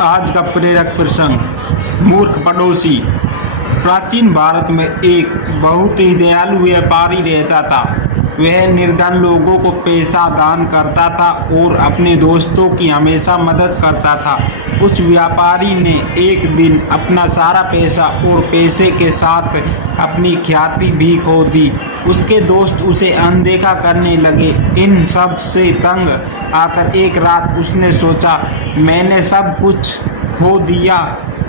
आज का प्रेरक प्रसंग मूर्ख पड़ोसी। प्राचीन भारत में एक बहुत ही दयालु व्यापारी रहता था। वह निर्धन लोगों को पैसा दान करता था और अपने दोस्तों की हमेशा मदद करता था। उस व्यापारी ने एक दिन अपना सारा पैसा और पैसे के साथ अपनी ख्याति भी खो दी। उसके दोस्त उसे अनदेखा करने लगे। इन सब से तंग आकर एक रात उसने सोचा, मैंने सब कुछ खो दिया,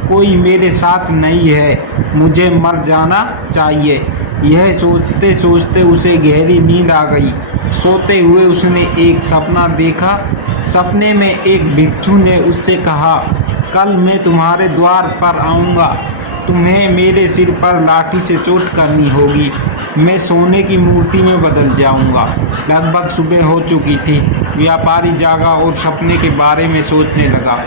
कोई मेरे साथ नहीं है, मुझे मर जाना चाहिए। यह सोचते सोचते उसे गहरी नींद आ गई। सोते हुए उसने एक सपना देखा। सपने में एक भिक्षु ने उससे कहा, कल मैं तुम्हारे द्वार पर आऊँगा, तुम्हें मेरे सिर पर लाठी से चोट करनी होगी, मैं सोने की मूर्ति में बदल जाऊंगा। लगभग सुबह हो चुकी थी। व्यापारी जागा और सपने के बारे में सोचने लगा।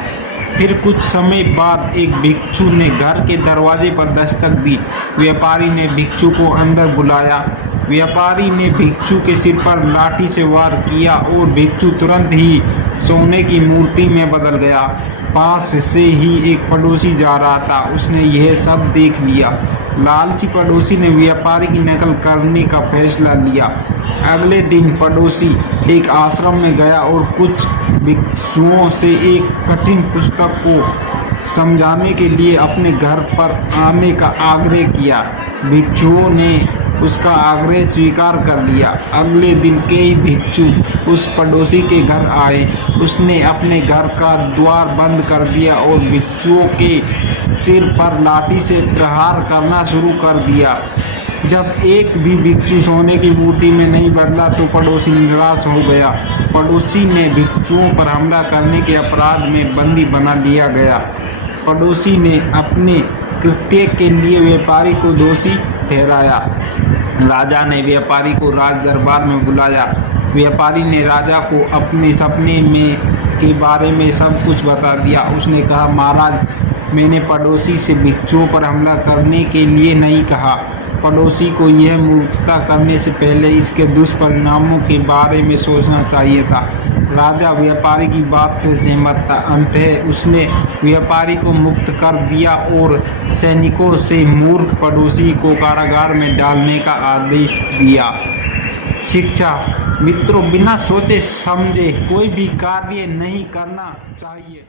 फिर कुछ समय बाद एक भिक्षु ने घर के दरवाजे पर दस्तक दी। व्यापारी ने भिक्षु को अंदर बुलाया। व्यापारी ने भिक्षु के सिर पर लाठी से वार किया और भिक्षु तुरंत ही सोने की मूर्ति में बदल गया। पास से ही एक पड़ोसी जा रहा था, उसने यह सब देख लिया। लालची पड़ोसी ने व्यापारी की नकल करने का फैसला लिया। अगले दिन पड़ोसी एक आश्रम में गया और कुछ भिक्षुओं से एक कठिन पुस्तक को समझाने के लिए अपने घर पर आने का आग्रह किया। भिक्षुओं ने उसका आग्रह स्वीकार कर लिया। अगले दिन कई भिक्षु उस पड़ोसी के घर आए। उसने अपने घर का द्वार बंद कर दिया और भिक्षुओं के सिर पर लाठी से प्रहार करना शुरू कर दिया। जब एक भी भिक्षु सोने की मूर्ति में नहीं बदला तो पड़ोसी निराश हो गया। पड़ोसी ने भिक्षुओं पर हमला करने के अपराध में बंदी बना दिया गया। पड़ोसी ने अपने कृत्य के लिए व्यापारी को दोषी ठहराया। राजा ने व्यापारी को राज दरबार में बुलाया। व्यापारी ने राजा को अपने सपने में के बारे में सब कुछ बता दिया। उसने कहा, महाराज, मैंने पड़ोसी से भिक्षुओं पर हमला करने के लिए नहीं कहा। पड़ोसी को यह मूर्खता करने से पहले इसके दुष्परिणामों के बारे में सोचना चाहिए था। राजा व्यापारी की बात से सहमत था। अंततः उसने व्यापारी को मुक्त कर दिया और सैनिकों से मूर्ख पड़ोसी को कारागार में डालने का आदेश दिया। शिक्षा। मित्रों, बिना सोचे समझे कोई भी कार्य नहीं करना चाहिए।